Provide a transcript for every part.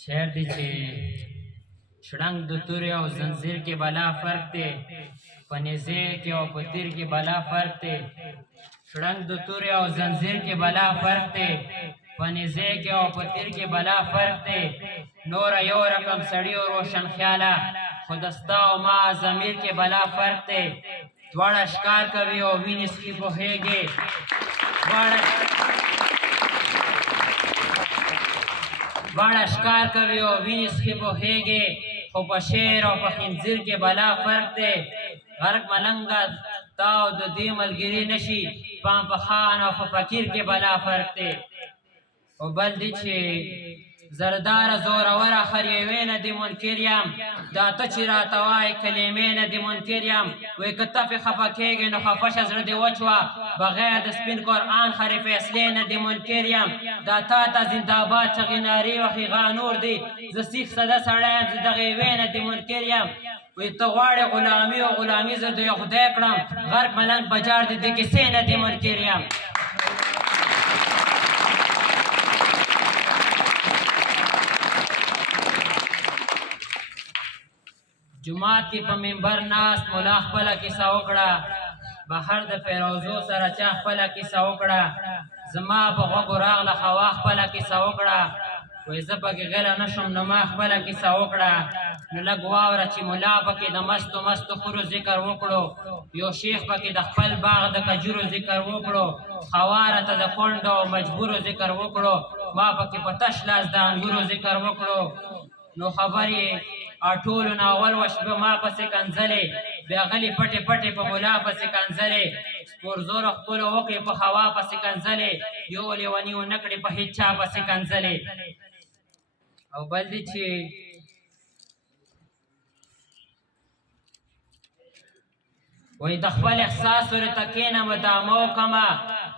شعر دی چې شړنګ د تورې او زنځیر کې بلا فرق دی، په نیزې کې او په تیر کې بلا فرق دی. شړنګ د تورې او زنځیر کې بلا فرق دی، په نیزې کې او په تیر کې بلا فرق دی. نوره یو رقم سړي او روشن خیاله، خو د ستا او ما ضمیر کې بلا فرق دی. دواړه ښکار کوي او وینې څکي پوهېږي، دواړه ښکار کوي او وینې څکي پوهېږي، خو په شعر او په خنځیر کې بلا فرق دی. غرق ملنګه تا او د دې ملګري نشي، پام په خان او په فقیر کې بلا فرق دی. او بل دی چې زرداره زوروره خر یوې نه دې منکر یم، دا ته چې راته وایې کلمې نه دې منکر یم. وایي که ته پې خفه کېږې نو خفه شه زړه دې وچ وه، بغیر د سپین قرآن خرې فیصلې نه دې منکر یم. دا تا ته زنده‌باد چغې نارې وهي غا نور دی، زه سیخ سده سړی یم، زه دغې یوې نه دې منکر یم. وایي ته غواړې غلامي او غلامي زه دې خدای کړم، غرق ملنګ بجار دې د کیسې نه دې منکر یم. جماعت کې په منبر ناست ملا خپله کیسه وکړه، بهر د فیروزو سره چا خپله کیسه وکړه. زما په غوږو راغله هوا خپله کیسه وکړه، وایي زه پکې غلی نه شم نو ما خپله کیسه وکړه. نو لږ واوره چې ملا پکې د مستو مستو خورو ذکر وکړو، یو شیخ پکې د خپل باغ د کجورو ذکر وکړو، خواره ته د کونډو او مجبورو ذکر وکړو، ما پکې په تش لاس د انګورو ذکر وکړو. نو خبرې ټولو نه اول وشبه ما پسې کنځلې، بیا غلي پټې پټې په ملا پسې کنځلې، سپورزورو خپلو وکړې په هوا پسې کنځلې، یو لیوني ونه کړې په هېچ چا پسې کنځلې. او بل دی چې وایي د خپل احساس ورې ته کښېنه مدامه وکړمه،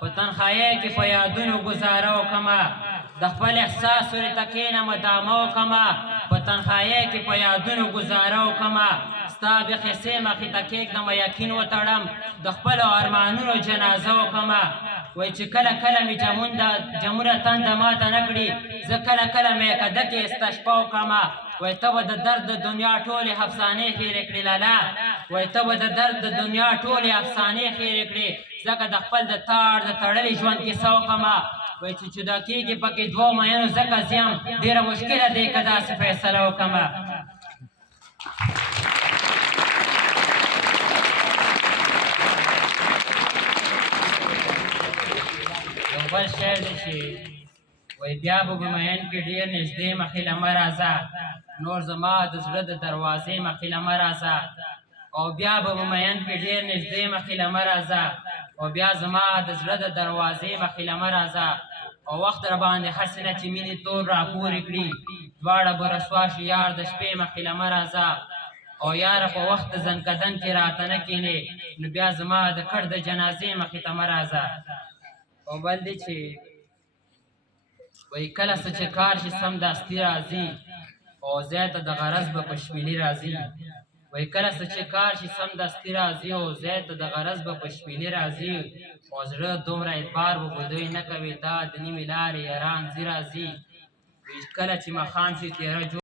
په تنهایۍ کې په یادونو ګزاره وکړمه. د خپل احساس ورې ته کښېنه مدامه وکړمه، په تنهایۍ کې په یادونو ګزاره وکړمه. ستا بې قصې مخې ته کښېږدمه یقین وتړم، د خپلو ارمانونو جنازه وکړمه. وایي چې کله کله مې جمونه تنده ماته نه کړي، زه کله کله میکده کې استه شپه وکړمه. وایي ته به د درد د دنیا ټولې افسانې هېرې کړې لالا، وایي ته به د درد د دنیا ټولې افسانې هېرې کړې، ځکه د خپل د تاړ د تړلي ژوند کیسه وکړمه. وایي چې جدا کېږي پکې دوو میینو ځکه زه یم ډېره مشکله دی که داسې فیصله وکړمه. یو بل شعر دی چې وایي بیا به په مین کې ډېر نږدې مخې له مه راځه، نور زما د زړه د دروازې مخې له مه راځه. او بیا به په مین کې ډېر نږدې مخې له مه راځه، او بیا زما د زړه د دروازې مخې له مه راځه. او وخت را باندې هسې نه چې مینې تور راپورې کړي، دواړه به رسوا شو یار د شپې مخې له مه راځه. او یاره په وخت د زنکدن کې راته نه کښېنې، نو بیا زما د کټ د جنازې مخې ته مه راځه. او بل دی چې وایي کله څه چې کار شي سمدستي راځي، او ځای ته د غرض به په شپېلي راځي. وایي کله څه چې کار شي سمدستي راځي، او ځای ته د غرض به په شپېلي راځي. او زړه دومره اعتبار به دوی نه کوي، دا د نیمې لارې یاران ځي راځي. کله چې ماښام شي تیاره